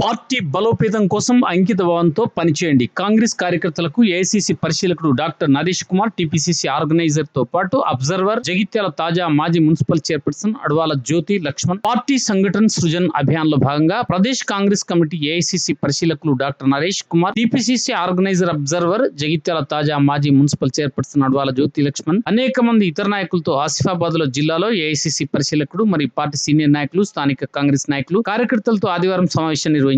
Party బలోపేతం కోసం అంకిత భావంతో పనిచేయండి. కాంగ్రెస్ కార్యకర్తలకు ఏఐసిసి పరిశీలకుడు డాక్టర్ నరేష్ కుమార్ టిపిసిసి ఆర్గనైజర్తో పాటు అబ్జర్వర్ జగిత్యాల తాజా మాజీ municipal chairperson Adavala Jyothi Laxman party సంఘటన సృజన్ అభియాన్లో భాగంగా ప్రదేశ్ కాంగ్రెస్ కమిటీ ఏఐసిసి పరిశీలకులు doctor Naresh Kumar TPCC organizer observer Jagtial తాజా మాజీ మున్సిపల్ చైర్పర్సన్ అడవాల జ్యోతి లక్ష్మణ్ అనేక మంది ఇతర నాయకులతో ఆసిఫాబాద్లో జిల్లాలో ఏఐసిసి పరిశీలకుడు మరియు పార్టీ సీనియర్ నాయకులు స్థానిక కాంగ్రెస్ నాయకులు కార్యకర్తలతో ఆదివారం సమావేశం నిర్వహించారు.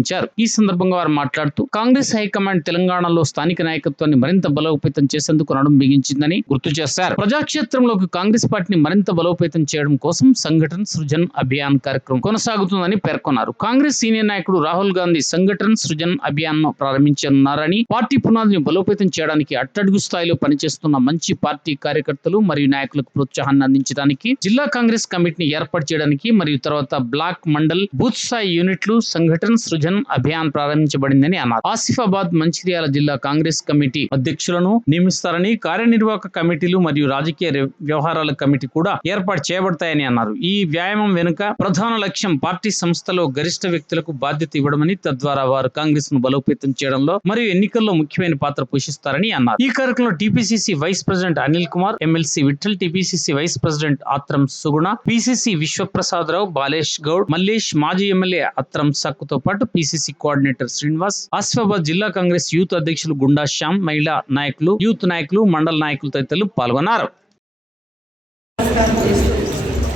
ఈ సందర్భంగా వారు మాట్లాడుతూ కాంగ్రెస్ హైకమాండ్ తెలంగాణలో స్థానిక నాయకత్వాన్ని మరింత బలోపేతం చేసేందుకు నడుం బిగించిందని గుర్తు చేశారు. ప్రజాక్షేత్రంలోకి కాంగ్రెస్ పార్టీని మరింత బలోపేతం చేయడం కోసం సంఘటన సృజన్ అభియాన్ కార్యక్రమం కొనసాగుతుందని పేర్కొన్నారు. కాంగ్రెస్ సీనియర్ నాయకుడు రాహుల్ గాంధీ సంఘటన సృజన్ అభియాన్ను ప్రారంభించనున్నారని పార్టీ పునాదిని బలోపేతం చేయడానికి అట్టడుగు స్థాయిలో పనిచేస్తున్న మంచి పార్టీ కార్యకర్తలు మరియు నాయకులకు ప్రోత్సాహాన్ని అందించడానికి జిల్లా కాంగ్రెస్ కమిటీని ఏర్పాటు చేయడానికి మరియు తర్వాత బ్లాక్ మండల్ బూత్ స్థాయి యూనిట్లు సంఘటన సృజన్ అభియాన్ ప్రారంభించబడిందని అన్నారు. ఆసిఫాబాద్ మంచిర్యాల జిల్లా కాంగ్రెస్ కమిటీ అధ్యక్షులను నియమిస్తారని కార్యనిర్వాహక కమిటీలు మరియు రాజకీయ వ్యవహారాల కమిటీ కూడా ఏర్పాటు చేయబడతాయని అన్నారు. ఈ వ్యాయామం వెనుక ప్రధాన లక్ష్యం పార్టీ సంస్థలో గరిష్ట వ్యక్తులకు బాధ్యత ఇవ్వడమని తద్వారా వారు కాంగ్రెస్ను బలోపేతం చేయడంలో మరియు ఎన్నికల్లో ముఖ్యమైన పాత్ర పోషిస్తారని అన్నారు. ఈ కార్యక్రమంలో TPCC vice president Anil Kumar MLC Vithal TPCC vice president Atram Suguna PCC Vishwaprasad Rao Balesh Goud Mallesh మాజీ ఎమ్మెల్యే అత్రం సక్కుతో పాటు పాటు పిసిసి కోఆర్డినేటర్ శ్రీనివాస్ ఆసిఫాబాద్ జిల్లా కాంగ్రెస్ యూత్ అధ్యక్షులు గుండా శ్యామ్ మహిళా నాయకులు యూత్ నాయకులు మండల నాయకులు తదితరులు పాల్గొన్నారు.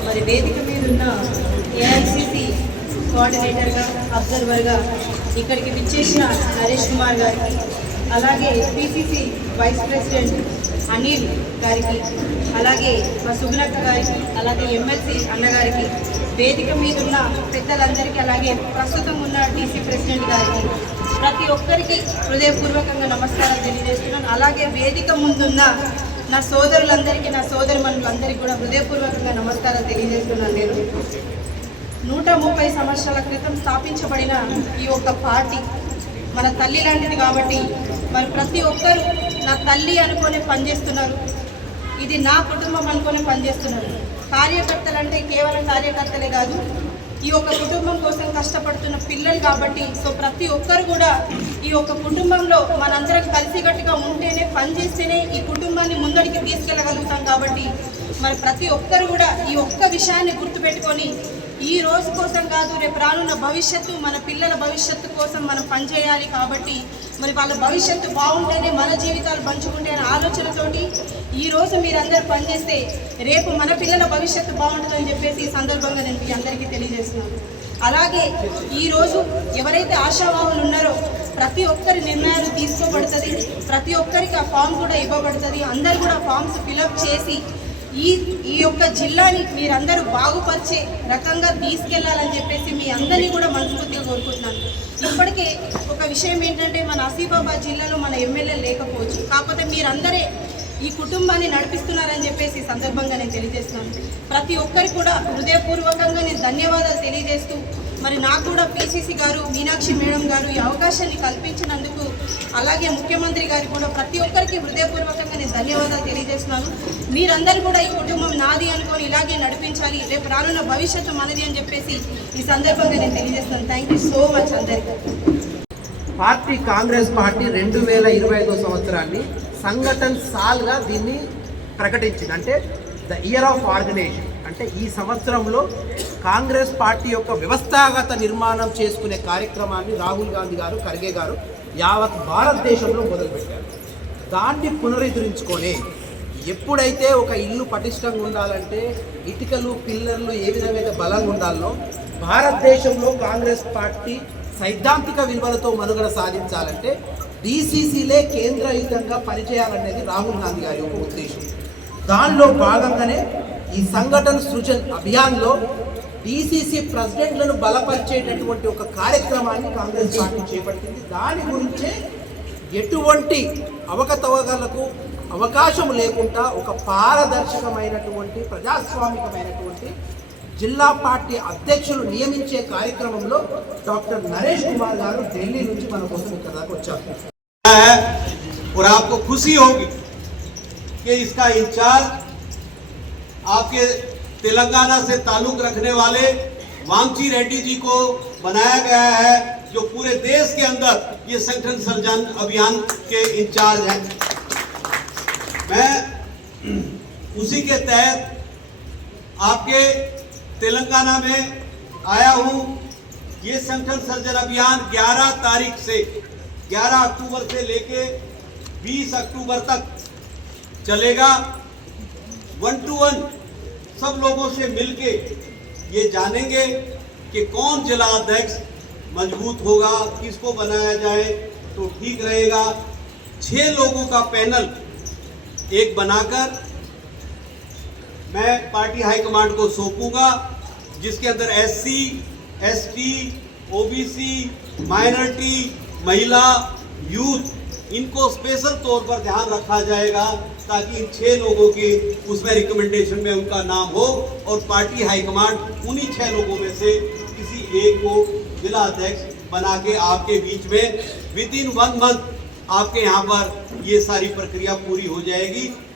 మరి వేదిక మీద ఉన్న ఏఐసిసి కోఆర్డినేటర్గా అబ్జర్వర్గా ఇక్కడికి విచ్చేసిన నరేష్ కుమార్ గారికి అలాగే పిసిసి వైస్ ప్రెసిడెంట్ అనిల్ గారికి అలాగే మా సుగుణక్క గారికి అలాగే ఎమ్మెల్సీ అన్నగారికి వేదిక మీద ఉన్న పెద్దలందరికీ అలాగే ప్రస్తుతం ఉన్న డీసీ ప్రెసిడెంట్ గారికి ప్రతి ఒక్కరికి హృదయపూర్వకంగా నమస్కారం తెలియజేస్తున్నాను. అలాగే వేదిక ముందున్న నా సోదరులందరికీ నా సోదరి మనులందరికీ కూడా హృదయపూర్వకంగా నమస్కారం తెలియజేస్తున్నాను నేను. నూట ముప్పై సంవత్సరాల క్రితం స్థాపించబడిన ఈ ఒక్క పార్టీ మన తల్లి లాంటిది కాబట్టి మరి ప్రతి ఒక్కరూ నా తల్లి అనుకొని పనిచేస్తున్నారు. ఇది నా కుటుంబం అనుకొని పనిచేస్తున్నారు. కార్యకర్తలు అంటే కేవలం కార్యకర్తలే కాదు ఈ యొక్క కుటుంబం కోసం కష్టపడుతున్న పిల్లలు కాబట్టి సో ప్రతి ఒక్కరు కూడా ఈ యొక్క కుటుంబంలో మనందరం కలిసికట్టుగా ఉంటేనే పనిచేస్తేనే ఈ కుటుంబాన్ని ముందడికి తీసుకెళ్ళగలుగుతాం కాబట్టి మరి ప్రతి ఒక్కరు కూడా ఈ ఒక్క విషయాన్ని గుర్తుపెట్టుకొని ఈ రోజు కోసం కాదు రేపు రానున్న భవిష్యత్తు మన పిల్లల భవిష్యత్తు కోసం మనం పనిచేయాలి కాబట్టి మరి వాళ్ళ భవిష్యత్తు బాగుంటేనే మన జీవితాలు పంచుకుంటే అనే ఆలోచనతోటి ఈ రోజు మీరందరూ పనిచేస్తే రేపు మన పిల్లల భవిష్యత్తు బాగుంటుందని చెప్పేసి ఈ సందర్భంగా నేను మీ అందరికీ తెలియజేస్తున్నాను. అలాగే ఈరోజు ఎవరైతే ఆశావాహులు ఉన్నారో ప్రతి ఒక్కరి నిర్ణయాలు తీసుకోబడుతుంది. ప్రతి ఒక్కరికి ఆ ఫామ్ కూడా ఇవ్వబడుతుంది. అందరు కూడా ఫామ్స్ ఫిలప్ చేసి ఈ ఈ యొక్క జిల్లాని మీరందరూ బాగుపరిచే రకంగా తీసుకెళ్ళాలని చెప్పేసి మీ అందరినీ కూడా మనస్ఫూర్తిగా కోరుకుంటున్నాను. ఇప్పటికే ఒక విషయం ఏంటంటే మన ఆసిఫాబాద్ జిల్లాలో మన ఎమ్మెల్యే లేకపోవచ్చు కాకపోతే మీరందరే ఈ కుటుంబాన్ని నడిపిస్తున్నారని చెప్పేసి సందర్భంగా నేను తెలియజేస్తున్నాను. ప్రతి ఒక్కరికి కూడా హృదయపూర్వకంగా నేను ధన్యవాదాలు తెలియజేస్తూ మరి నాకు కూడా పిసిసి గారు మీనాక్షి మేడం గారు ఈ అవకాశాన్ని కల్పించినందుకు అలాగే ముఖ్యమంత్రి గారు కూడా ప్రతి ఒక్కరికి హృదయపూర్వకంగా నేను ధన్యవాదాలు తెలియజేస్తున్నాను. మీరందరూ కూడా ఈ కుటుంబం నాది అనుకొని ఇలాగే నడిపించాలి రేపు రానున్న భవిష్యత్తు మనది అని చెప్పేసి ఈ సందర్భంగా నేను తెలియజేస్తున్నాను థ్యాంక్ యూ సో మచ్ అందరికీ. పార్టీ కాంగ్రెస్ పార్టీ రెండు వేల ఇరవై ఐదో సంవత్సరాన్ని సంఘటన్ సాల్గా దీన్ని ప్రకటించింది. అంటే ద ఇయర్ ఆఫ్ ఆర్గనైజేషన్. అంటే ఈ సంవత్సరంలో కాంగ్రెస్ పార్టీ యొక్క వ్యవస్థాగత నిర్మాణం చేసుకునే కార్యక్రమాన్ని రాహుల్ గాంధీ గారు ఖర్గే గారు యావత్ భారతదేశంలో మొదలుపెట్టారు. దాన్ని పునరుద్ధరించుకొని ఎప్పుడైతే ఒక ఇల్లు పటిష్టంగా ఉండాలంటే ఇటుకలు పిల్లర్లు ఏ విధంగా అయితే బలంగా ఉండాలో భారతదేశంలో కాంగ్రెస్ పార్టీ సైద్ధాంతిక విలువలతో మనుగడ సాధించాలంటే డీసీసీలే కేంద్రయుతంగా పనిచేయాలనేది రాహుల్ గాంధీ గారి యొక్క ఉద్దేశం. దానిలో భాగంగానే ఈ సంఘటన సృజన్ అభియాన్లో డీసీసీ ప్రెసిడెంట్లను బలపరిచేటటువంటి ఒక కార్యక్రమాన్ని కాంగ్రెస్ పార్టీ చేపట్టింది. దాని గురించే ఎటువంటి అవకతవకలకు అవకాశం లేకుండా ఒక పారదర్శకమైనటువంటి ప్రజాస్వామికమైనటువంటి జిల్లా పార్టీ అధ్యక్షులు నియమించే కార్యక్రమంలో డాక్టర్ నరేష్ కుమార్ గారు ఢిల్లీ నుంచి మన కోసం ఇక్కడ దాకా వచ్చారు है और आपको खुशी होगी कि इसका इंचार्ज आपके तेलंगाना से ताल्लुक रखने वाले वांगची रेड्डी जी को बनाया गया है जो पूरे देश के अंदर ये संगठन सर्जन अभियान के इंचार्ज हैं मैं उसी के तहत आपके तेलंगाना में आया हूँ। ये संगठन सर्जन अभियान 11 तारीख से 11 अक्टूबर से लेके 20 अक्टूबर तक चलेगा। वन टू वन सब लोगों से मिलके ये जानेंगे कि कौन जिला अध्यक्ष मज़बूत होगा, किसको बनाया जाए तो ठीक रहेगा। छह लोगों का पैनल एक बनाकर मैं पार्टी हाईकमांड को सौंपूँगा जिसके अंदर एससी, एसटी, ओबीसी, माइनॉरिटी महिला यूथ इनको स्पेशल तौर पर ध्यान रखा जाएगा ताकि इन छह लोगों के उसमें रिकमेंडेशन में उनका नाम हो और पार्टी हाईकमांड उन्हीं छह लोगों में से किसी एक को जिला अध्यक्ष बना के आपके बीच में विद इन वन मंथ आपके यहाँ पर ये सारी प्रक्रिया पूरी हो जाएगी।